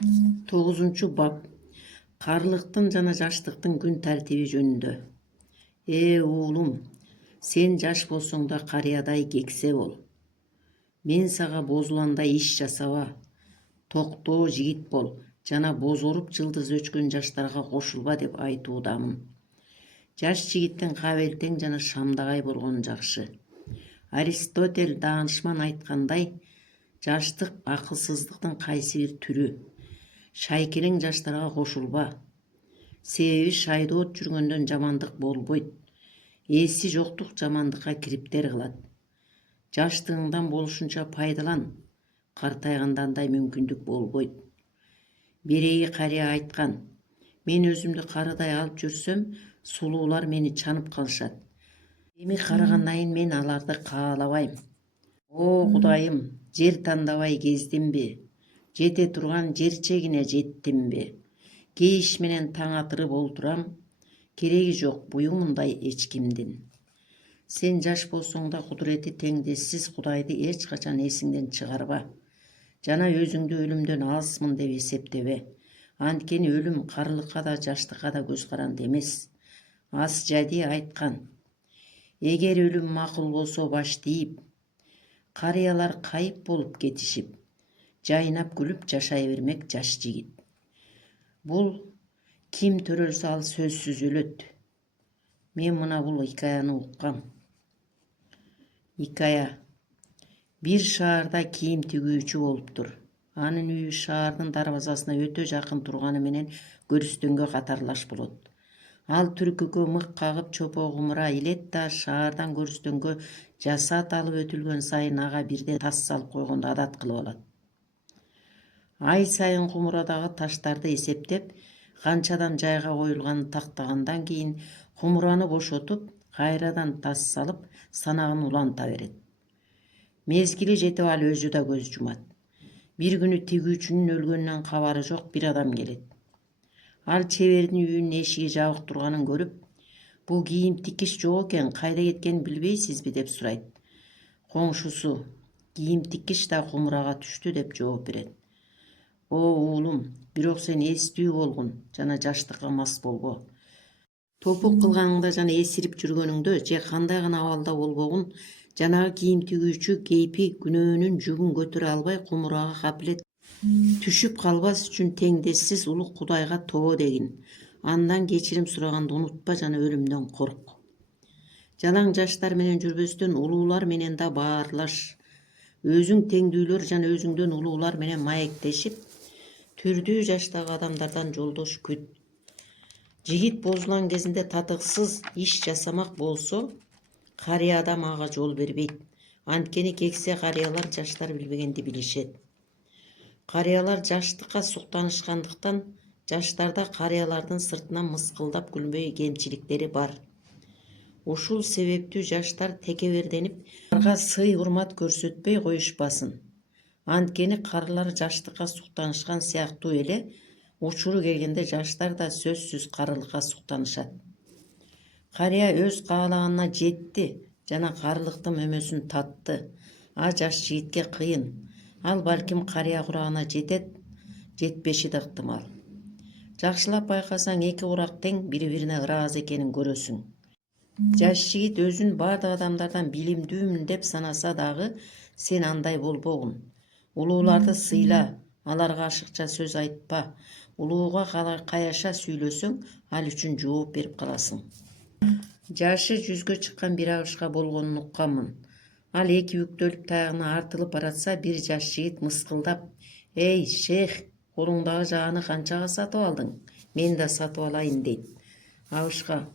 9 бап. Карылыктын жана жаштыктын күн тартиби жөнүндө. Уулум, сен жаш болсоң да карыядай кексе бол. Мен сага бозуландай иш жасаба. Токтоо жигит бол жана бозоруп жылдыз өчкөн жаштарга кошулба деп айтуудамын. Жаш жигиттин кабел тең жана шамдагай болгону жакшы. Аристотель даанышман айткандай, жаштык акылсыздыктын кайсы бир түрү. Шайкелең жаштарга кошулба. Себеби шайдоот жүргөндөн жамандык болбойт. Эси жоктук жамандыкка кириптер кылат. Жаштыгыңдан болушунча пайдалан. Картайганда андай мүмкүндүк болбойт. Береги карыя айткан: мен өзүмдү карыдай алып жүрсөм, сулуулар мени чанып калышат. Эми карагандан кийин мен аларды каалабайм. О Кудайым, жер тандабай кездимби? Жете турган жерчегине жеттимби? Кейиш менен таң атырып олтурам. Кереги жок буюмундай эч кимдин. Сен жаш болсоң да кудурети теңдессиз Кудайды эч качан эсиңден чыгарба. Жана өзүңдү өлүмдөн алысмын деп эсептебе. Анткени өлүм карылыкка да жаштыкка да көз каранды эмес. Ас-Жади айткан: эгер өлүм макул болсо баш тийип, карыялар кайып болуп кетишип, жайнап күлүп жашай бермек жаш жигит. Бул ким төрөлсө ал сөзсүз өлөт. Мен мына бул икаяны уккам. Икая. Бир шаарда кийим тигүүчү болуптур. Анын үйү шаардын дарбазасына өтө жакын турганы менен көрүстөнгө катарлаш болот. Ал түркүккө мык кагып чопо кумура илет да шаардан көрүстөнгө жасаат алып өтүлгөн сайын ага бирден тас салып койгонду адат кылып алат. Ай сайын кумурадагы таштарды эсептеп, канчадан жайга коюлганын тактагандан кийин кумураны бошотуп, кайрадан тас салып, санагын уланта берет. Мезгили жетип ал өзү да көз жумат. Бир күнү тигүүчүнүн өлгөнүнөн кабары жок бир адам келет. Ал чебердин үйүнүн эшиги жабык турганын көрүп: бул кийим тикиш жок экен, кайда кеткенин билбейсизби деп сурайт. Коңшусу: кийим тикиш да кумурага түштү деп жооп берет. О уулум, бирок сен эстүү болгун жана жаштыкка мас болбо. Топук кылганыңда жана эсирип жүргөнүңдө же кандай гана абалда болбогун, жанагы кийим тигүүчү кейпи күнөөнүн жүгүн көтөрө албай кумурага капилет түшүп калбас үчүн теңдессиз улук Кудайга тобо дегин. Андан кечирим сураганды унутпа жана өлүмдөн корк. Жалаң жаштар менен жүрбөстөн улуулар менен да баарлаш. Өзүң теңдүүлөр жана өзүңдөн улуулар менен маектешип, түрдүү жаштагы адамдардан жолдош күт. Жигит бозулган кезинде татыксыз иш жасамак болсо, карыя адам ага жол бербейт. Анткени кексе карыялар жаштар билбегенди билишет. Карыялар жаштыкка суктанышкандыктан жаштарда карыялардын сыртынан мыскылдап күлмөй кемчиликтери бар. Ушул себептүү жаштар текеберденип, аларга сый урмат көрсөтпөй коюшпасын. Анткени карылар жаштыкка суктанышкан сыяктуу эле, учуру келгенде жаштар да сөзсүз карылыкка суктанышат. Карыя өз каалаганына жетти жана карылыктын мөмөсүн татты. А жаш жигитке кыйын. Ал балким карыя курагына жетет, жетпеши да ыктымал. Жакшылап байкасаң, эки курак тең бири-бирине ыраазы экенин көрөсүң. Жаш жигит өзүн бардык адамдардан билимдүүмүн деп санаса дагы, сен андай болбогун. Улууларды сыйла, аларга ашыкча сөз айтпа. Улууга каяша сүйлөсөң, ал үчүн жооп берип каласың. Жашы 100гө чыккан бир агышка болгонун укканмын. Ал эки бүктөлүп таягына артылып баратса, бир жаш жигит мыскылдап: эй, шейх, колуңдагы жааны канчага сатып алдың? Мен да сатып алайын дейт. Агышка: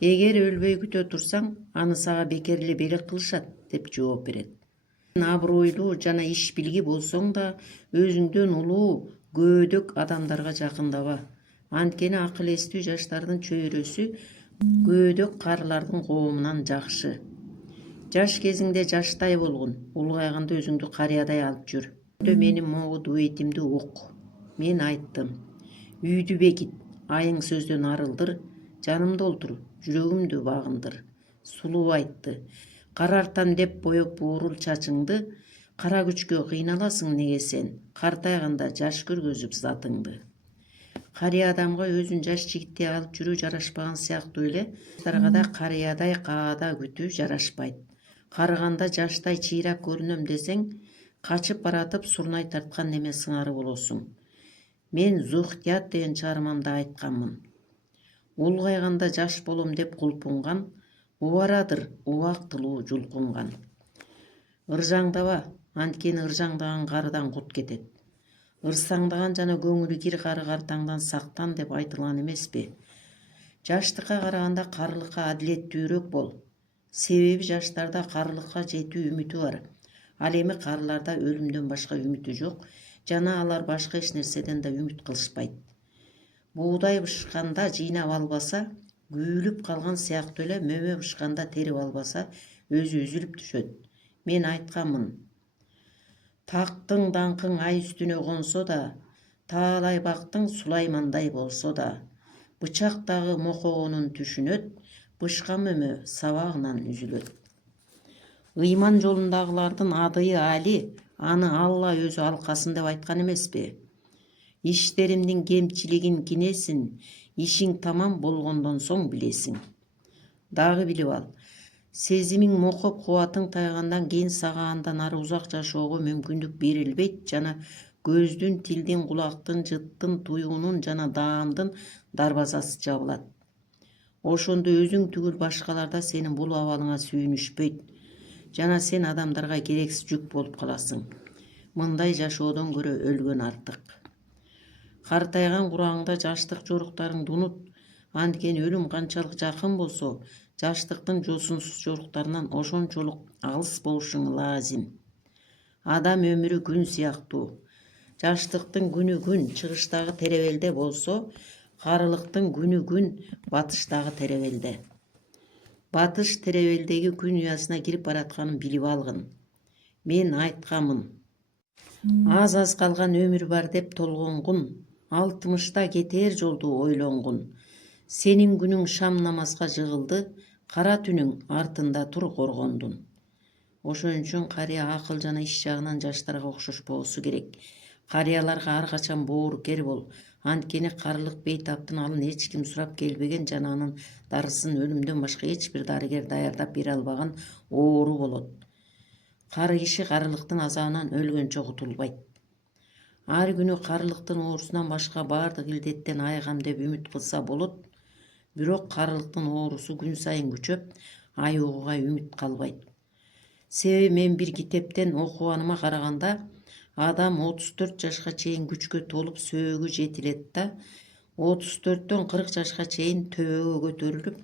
эгер өлбөй күтө турсаң, аны сага бекер эле белек кылышат деп жооп берет. Сен абройлуу жана иш билги болсоң да, өзүңдөн улуу, көөдөк адамдарга жакындаба. Анткени акыл эстүү жаштардын чөйрөсү көөдөк карылардын коомунан жакшы. Жаш кезиңде жаштай болгун, улгайганда өзүңдү карыядай алып жүр. Менин могу дуэтимди ук. Мен айттым: үйдү бекит, айың сөздөн арылдыр, жанымда олтур, жүрөгүмдү багындыр. Сулуу айтты: карартам деп боеп буурул чачыңды, Кара күчкө кыйналасың неге сен, картайганда жаш көргөзүп затыңды. Карыя адамга өзүн жаш жигиттей алып жүрүү жарашпаган сыяктуу эле, жаштарга да карыядай каада күтүү жарашпайт. Карыганда жаштай чыйрак көрүнөм десең, качып баратып сурнай тарткан неме сыңары болосуң. Мен Зухтият деген чыгармамда айтканмын. Улгайганда жаш болом деп кулпунган, убарадыр убактылуу жулкунган. Ыржаңдаба, анткени ыржаңдаган карыдан кут кетет. Ырсаңдаган жана көңүлү кир кары картаңдан сактан деп айтылган эмеспи? Жаштыкка караганда карылыкка адилеттүүрөөк бол. Себеби жаштарда карылыкка жетүү үмүтү бар. Ал эми карыларда өлүмдөн башка үмүтү жок жана алар башка эч нерседен да үмүт кылышпайт. Буудай бышканда жыйнап албаса, күйүлүп калган сыяктуу эле мөмө бышканда терип албаса, өзү үзүлүп түшөт. Мен айтканмын. Тактың даңкың ай үстүнө консо да, таалай бактың Сулаймандай болсо да, бычактагы мокогонун түшүнөт, бышка мөмө сабагынан үзүлөт. Ыйман жолундагылардын адыйы Али аны Алла өзү алкасын деп айткан эмеспи? Иштеримдин кемчилигин кинесин, ишиң тамам болгондон соң билесиң. Дагы билип ал. Сезимиң мокоп кубатың тайгандан кийин сага андан ары узак жашоого мүмкүндүк берилбейт жана көздүн, тилдин, кулактын, жыттын, туюунун жана даамдын дарбазасы жабылат. Ошондо өзүң түгүл башкалар да сенин бул абалыңа сүйүнүшпөйт жана сен адамдарга керексиз жүк болуп каласың. Мындай жашоодон көрө өлгөн артык. Картайган курагыңда жаштык жоруктарыңды унут. Анткени өлүм канчалык жакын болсо, жаштыктын жосунсуз жоруктарынан ошончолук алыс болушуң лазим. Адам өмүрү күн сыяктуу. Жаштыктын күнү күн чыгыштагы теребелде болсо, карылыктын күнү күн батыштагы теребелде. Батыш теребелдеги күн уясына кирип баратканын билип алгын. Мен айтканмын. Аз калган өмүр бар деп толгонгун, 60-та кетер жолду ойлонгун. Сенин күнүң шам намазга жыгылды, кара түнүң артында тур коргондун. Ошон үчүн карыя акыл жана иш жагынан жаштарга окшош болсу керек. Карыяларга ар качан боорукер бол. Анткени карылык бейтаптын алын эч ким сурап келбеген жана анын дарысын өлүмдөн башка эч бир дарыгер даярдап бере албаган оору болот. Кары киши карылыктын азабынан өлгөнчө кутулбайт. Ар күнү карылыктын оорусунан башка баардык илдеттен айыгам деп үмүт кылса болот. Бирок карылыктын оорусу күн сайын күчөп, айыгууга үмүт калбайт. Себеби мен бир китептен окуганыма караганда, адам 34 жашка чейин күчкө толуп сөөгү жетилет да, 34-төн 40 жашка чейин төбөгө көтөрүлүп,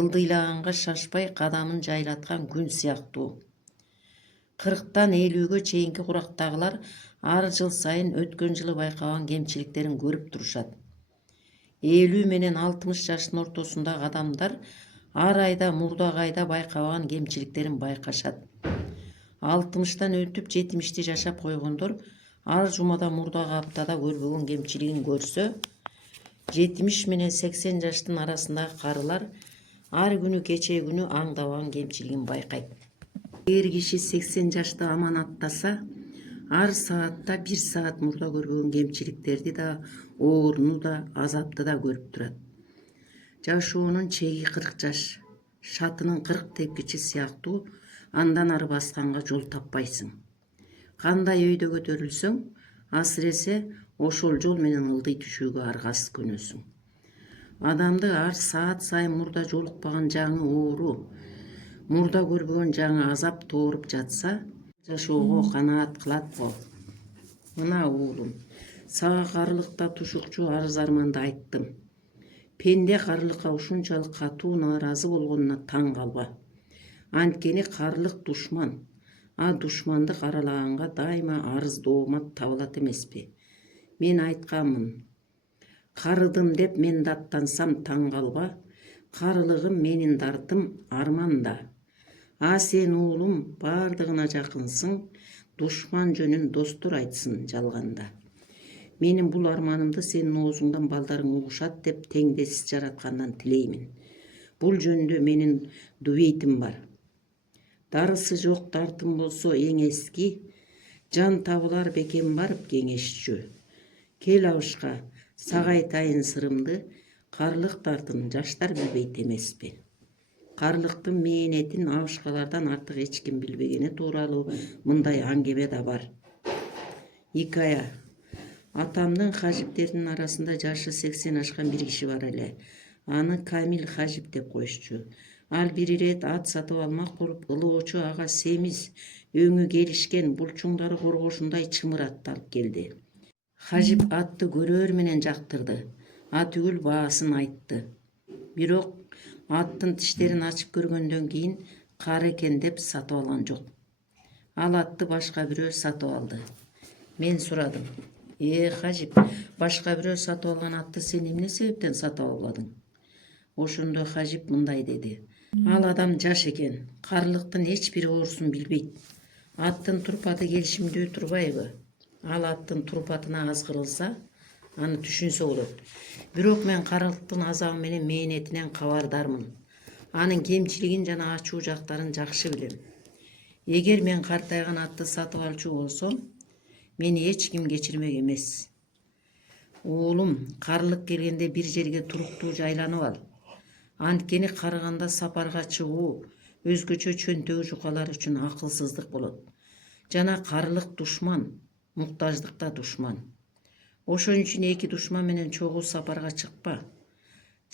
ылдыйлаганга шашпай кадамын жайлаткан күн сыяктуу. 40-тан 50-гө чейинки курактагылар ар жыл сайын өткөн жылы байкаган кемчиликтерин көрүп турушат. 50 менен 60 жаштын ортосундагы адамдар ар айда мурдагайда байкабаган кемчиликтерин байкашат. 60-тан өтүп 70-ти жашап койгондор ар жумада мурдагы аптада көрбөгөн кемчилигин көрсө, 70 менен 80 жаштын арасындагы карылар ар күнү кечээ күнү аңдабаган кемчилигин байкайт. Эгер киши 80 жашты аман аттаса, ар саатта 1 саат мурда көрбөгөн кемчиликтерди да, ооруну да, азапты да көрүп турат. Жашоонун чеги 40 жаш, шатынын 40 тепкичи сыяктуу, андан ары басканга жол таппайсың. Кандай өйдө көтөрүлсөң, асыресе ошол жол менен ылдый түшүүгө аргасыз көнөсүң. Адамды ар саат сайын мурда жолукпаган жаңы оору, мурда көрбөгөн жаңы азап тооруп жатса, жашоого канаат кылат го. Мына уулум, сага карылыкта тушукчу арыз арманды айттым. Пенде карылыкка ушунчалык катуу нааразы болгонуна таң калба. Анткени карылык душман, а душманды каралаганга дайыма арыз доомат табылат эмеспи? Мен айтканмын. Карыдым деп мен даттансам таң калба, карылыгым менин дартым арманда. А сен уулум бардыгына жакынсың, душман жөнүн достор айтсын жалганда. Менин бул арманымды сенин оозуңдан балдарың угушат деп теңдесиз жараткандан тилеймин. Бул жөнүндө менин дубейтим бар. Дарысы жок дартым болсо эң эски, Жан табылар бекем барып кеңешчү. Кел абышка, сага айтайын сырымды, карлыктардын жаштар билбейт эмеспи. Карлыктын мээнетин абышкалардан артык эч ким билбегени тууралуу мындай аңгеме да бар. Икая. Атамдын хажиптердин арасында жашы 80 ашкан бир киши бар эле. Аны Камил Хажип деп коюшчу. Ал бир ирет ат сатып алмак болуп, ылоочу ага семиз өңү келишкен булчуңдары коргошундай чымыр атты алып келди. Хажип атты көрөр менен жактырды. Ат үгүл баасын айтты. Бирок аттын тиштерин ачып көргөндөн кийин кары экен деп сатып алган жок. Ал атты башка бирөө сатып алды. Мен сурадым. Хажип, башка бирөө сатып алган атты сен эмне себептен сатып албадың? Ошондо Хажип мындай деди. Ал адам жаш экен, карлыктын эч бир оорусун билбейт. Аттын турпаты келишимдүү турбайбы? Ал аттын турпатына аз кырылса, аны түшүнсө болот. Бирок мен карлыктын азабы менен мээнетинен кабардармын. Анын кемчилигин жана ачуу жактарын жакшы билем. Эгер мен картайган атты сатып алчу болсом, мени эч ким кечирмек эмес. Уулум, карлык келгенде бир жерге туруктуу жайланып ал. Анткени карыганда сапарга чыгуу өзгөчө чөнтөгү жукалар үчүн акылсыздык болот. Жана карлык душман, муктаждык да душман. Ошон үчүн эки душман менен чогуу сапарга чыкпа.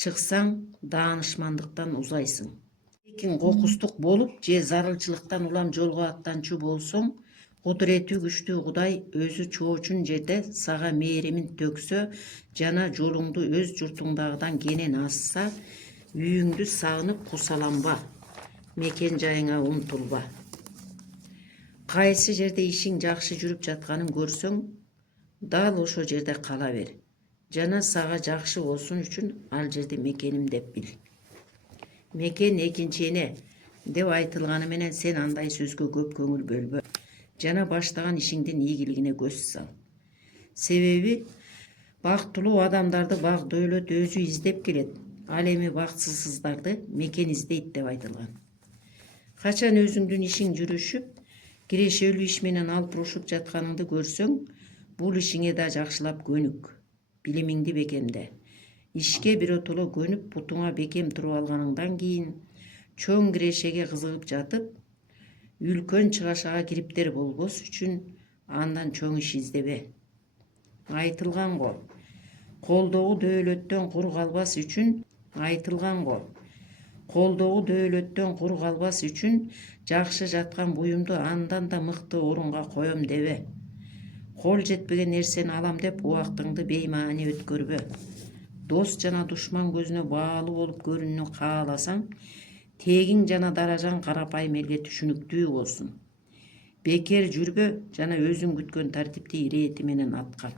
Чыксаң, даанышмандыктан узайсың. Лекин кокустук болуп же зарылчылыктан улам жолго аттанчу болсоң, кудурети күчтүү Кудай өзү чоочун жерде сага мээримин төксө жана жолуңду өз журтуңдагыдан кенен асса, үйүңдү сагынып кусаланба, мекен жайыңа умтулба. Кайсы жерде ишиң жакшы жүрүп жатканын көрсөң, дал ошо жерде кала бер. Жана сага жакшы болсун үчүн ал жерди мекеним деп бил. Мекен экинчи эне деп айтылганы менен сен андай сөзгө көп көңүл бөлбө. Жана баштаган ишиңдин ийгилигине көз сал. Себеби бактылуу адамдарды бак дөөлөт өзү издеп келет. Ал эми бактсызсыздарды мекен издейт деп айтылган. Качан өзүңдүн ишиң жүрүшүп, кирешелүү иш менен алпурушуп жатканыңды көрсөң, бул ишиңе да жакшылап көнүк. Билимиңди бекемде. Ишке биротоло көнүп, бутуңа бекем туруп алганыңдан кийин, чоң кирешеге кызыгып жатып, үлкөн чыгашага кириптер болбос үчүн андан чоң иш издебе. Айтылган го. Колдогу дөөлөттөн кур калбас үчүн жакшы жаткан буюмду андан да мыкты орунга коем дебе. Кол жетпеген нерсени алам деп убактыңды беймаани өткөрбө. Дос жана душман көзүнө баалуу болуп көрүүнү кааласаң, тегиң жана даражаң карапайым элге түшүнүктүү болсун. Бекер жүрбө жана өзүң күткөн тартипти ирэти менен аткар.